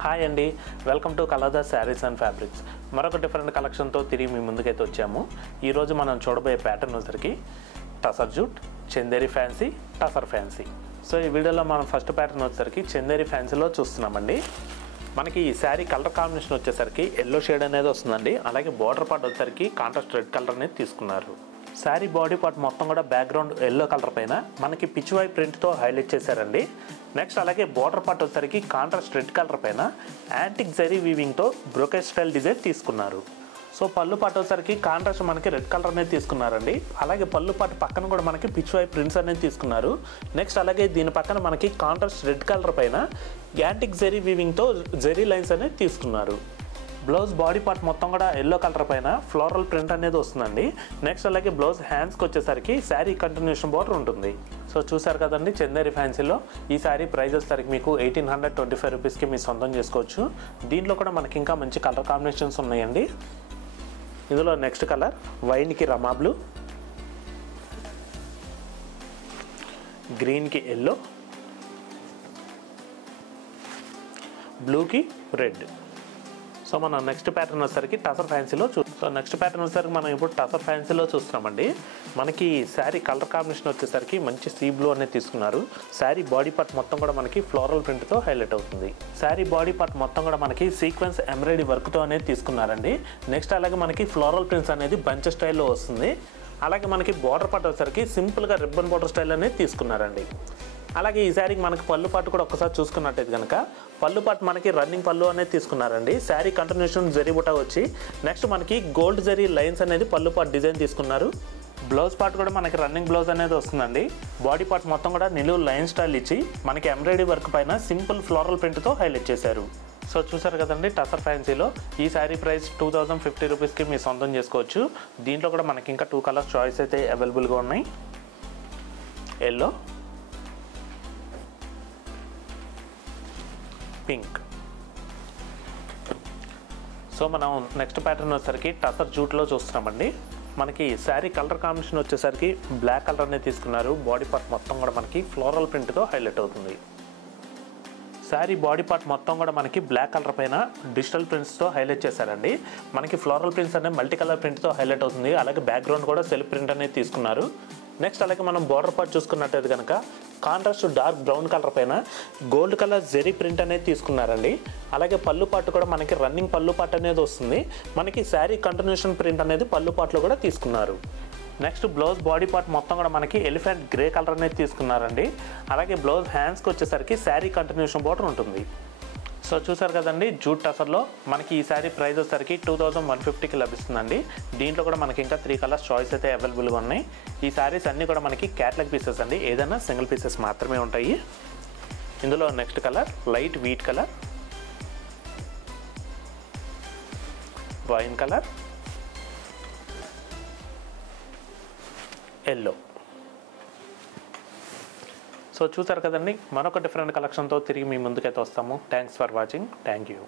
Hi అండి, welcome to Kalada saris and fabrics. మరొక different కలెక్షన్తో తిరిగి మీ ముందుకైతే వచ్చాము. ఈరోజు మనం చూడబోయే ప్యాటర్న్ వచ్చరికి tussar jute, Chanderi fancy, tussar fancy. So ఈ వీడియోలో మనం ఫస్ట్ ప్యాటర్న్ వచ్చరికి చందేరి ఫ్యాన్సీలో చూస్తున్నామండి. మనకి ఈ శారీ కలర్ కాంబినేషన్ వచ్చేసరికి ఎల్లో షేడ్ అనేది వస్తుందండి. అలాగే బార్డర్ పార్ట్ వచ్చేసరికి కాంట్రాస్ట్ రెడ్ కలర్ అనేది తీసుకున్నారు. శారీ బాడీ పార్ట్ మొత్తం కూడా బ్యాక్గ్రౌండ్ ఎల్లో కలర్ పైన మనకి పిచ్ వై ప్రింట్తో హైలైట్ చేశారండి. నెక్స్ట్ అలాగే బార్డర్ పార్ట్ వచ్చేసరికి కాంట్రాస్ట్ రెడ్ కలర్ పైన యాంటిక్ జరీ వీవింగ్తో బ్రోకెట్ స్టైల్ డిజైన్ తీసుకున్నారు. సో పళ్ళు పాటు వచ్చేసరికి కాంట్రాస్ట్ మనకి రెడ్ కలర్ అనేది తీసుకున్నారండి. అలాగే పళ్ళు పాటు పక్కన కూడా మనకి పిచ్ వై ప్రింట్స్ అనేది తీసుకున్నారు. నెక్స్ట్ అలాగే దీని పక్కన మనకి కాంట్రాస్ట్ రెడ్ కలర్ పైన యాంటిక్ జరీ వీవింగ్తో జరీ లైన్స్ అనేది తీసుకున్నారు. బ్లౌజ్ బాడీ పార్ట్ మొత్తం కూడా ఎల్లో కలర్ పైన ఫ్లోరల్ ప్రింట్ అనేది వస్తుందండి. నెక్స్ట్ అలాగే బ్లౌజ్ హ్యాండ్స్కి వచ్చేసరికి శారీ కంటిన్యూషన్ బార్డర్ ఉంటుంది. సో చూసారు కదండి, చందేరి ఫ్యాన్సీలో ఈ శారీ ప్రైస్ వచ్చేసరికి మీకు 1825 రూపీస్కి మీరు సొంతం చేసుకోవచ్చు. దీంట్లో కూడా మనకి ఇంకా మంచి కలర్ కాంబినేషన్స్ ఉన్నాయండి. ఇందులో నెక్స్ట్ కలర్ వైన్కి రమా బ్లూ, గ్రీన్కి ఎల్లో, బ్లూకి రెడ్. సో మనం నెక్స్ట్ ప్యాటర్న్ వచ్చేసరికి టసర్ ఫ్యాన్సీలో నెక్స్ట్ ప్యాటర్న్ వచ్చేసరికి మనం ఇప్పుడు టసర్ ఫ్యాన్సీలో చూస్తున్నామండి. మనకి శారీ కలర్ కాంబినేషన్ వచ్చేసరికి మంచి సీ బ్లూ అనేది తీసుకున్నారు. శారీ బాడీ పార్ట్ మొత్తం కూడా మనకి ఫ్లోరల్ ప్రింట్తో హైలైట్ అవుతుంది. శారీ బాడీ పార్ట్ మొత్తం కూడా మనకి సీక్వెన్స్ ఎంబ్రాయిడరీ వర్క్తో అనేది తీసుకున్నారండి. నెక్స్ట్ అలాగే మనకి ఫ్లోరల్ ప్రింట్స్ అనేది బంచ్ స్టైల్లో వస్తుంది. అలాగే మనకి బార్డర్ పార్ట్ వచ్చేసరికి సింపుల్గా రిబ్బన్ బార్డర్ స్టైల్ అనేది తీసుకున్నారండి. అలాగే ఈ శారీకి మనకి పళ్ళు పాటు కూడా ఒకసారి చూసుకున్నట్టయితే కనుక పళ్ళు పాటు మనకి రన్నింగ్ పళ్ళు అనేది తీసుకున్నారండి. శారీ కంటిన్యూషన్ జరీ బుట్ట వచ్చి నెక్స్ట్ మనకి గోల్డ్ జరీ లైన్స్ అనేది పళ్ళు పాటు డిజైన్ తీసుకున్నారు. బ్లౌజ్ పార్ట్ కూడా మనకి రన్నింగ్ బ్లౌజ్ అనేది వస్తుందండి. బాడీ పార్ట్ మొత్తం కూడా నిలువు లైన్ స్టైల్ ఇచ్చి మనకి ఎంబ్రాయిడరీ వర్క్ పైన సింపుల్ ఫ్లోరల్ ప్రింట్తో హైలైట్ చేశారు. సో చూసారు కదండి, టసర్ ఫ్యాన్సీలో ఈ శారీ ప్రైస్ 2050 రూపీస్కి మీరు సొంతం చేసుకోవచ్చు. దీంట్లో కూడా మనకి ఇంకా 2 కలర్స్ చాయిస్ అయితే అవైలబుల్గా ఉన్నాయి, ఎల్లో, పింక్. సో మనం నెక్స్ట్ ప్యాటర్న్ వచ్చేసరికి టసర్ జూట్లో చూస్తున్నామండి. మనకి శారీ కలర్ కాంబినేషన్ వచ్చేసరికి బ్లాక్ కలర్ అనేది తీసుకున్నారు. బాడీ పార్ట్ మొత్తం కూడా మనకి ఫ్లోరల్ ప్రింట్తో హైలైట్ అవుతుంది. శారీ బాడీ పార్ట్ మొత్తం కూడా మనకి బ్లాక్ కలర్ పైన డిజిటల్ ప్రింట్స్తో హైలైట్ చేశారండి. మనకి ఫ్లోరల్ ప్రింట్స్ అనేది మల్టీ కలర్ ప్రింట్తో హైలైట్ అవుతుంది. అలాగే బ్యాక్గ్రౌండ్ కూడా సెల్ఫ్ ప్రింట్ అనేది తీసుకున్నారు. నెక్స్ట్ అలాగే మనం బార్డర్ పార్ట్ చూసుకున్నట్టయితే కనుక కాంట్రాస్ట్ డార్క్ బ్రౌన్ కలర్ పైన గోల్డ్ కలర్ జెరీ ప్రింట్ అనేది తీసుకున్నారండి. అలాగే పళ్ళు పాటు కూడా మనకి రన్నింగ్ పళ్ళు పాటు అనేది వస్తుంది. మనకి శారీ కంటిన్యూషన్ ప్రింట్ అనేది పళ్ళు పాటులో కూడా తీసుకున్నారు. నెక్స్ట్ బ్లౌజ్ బాడీ పార్ట్ మొత్తం కూడా మనకి ఎలిఫెంట్ గ్రే కలర్ అనేది తీసుకున్నారండి. అలాగే బ్లౌజ్ హ్యాండ్స్కి వచ్చేసరికి శారీ కంటిన్యూషన్ బార్డర్ ఉంటుంది. సో చూసారు కదండి, జూట్ టసర్లో మనకి ఈ శారీ ప్రైస్ వచ్చేసరికి 2150కి లభిస్తుందండి. దీంట్లో కూడా మనకి ఇంకా 3 కలర్స్ చాయిస్ అయితే అవైలబుల్గా ఉన్నాయి. ఈ శారీస్ అన్నీ కూడా మనకి క్యాటలాగ్ పీసెస్ అండి, ఏదైనా సింగిల్ పీసెస్ మాత్రమే ఉంటాయి. ఇందులో next colour light wheat colour, wine colour, yellow. So చూసారు కదండి, మరొక డిఫరెంట్ కలెక్షన్తో తిరిగి మీ ముందుకైతే వస్తాము. Thanks for watching. Thank you.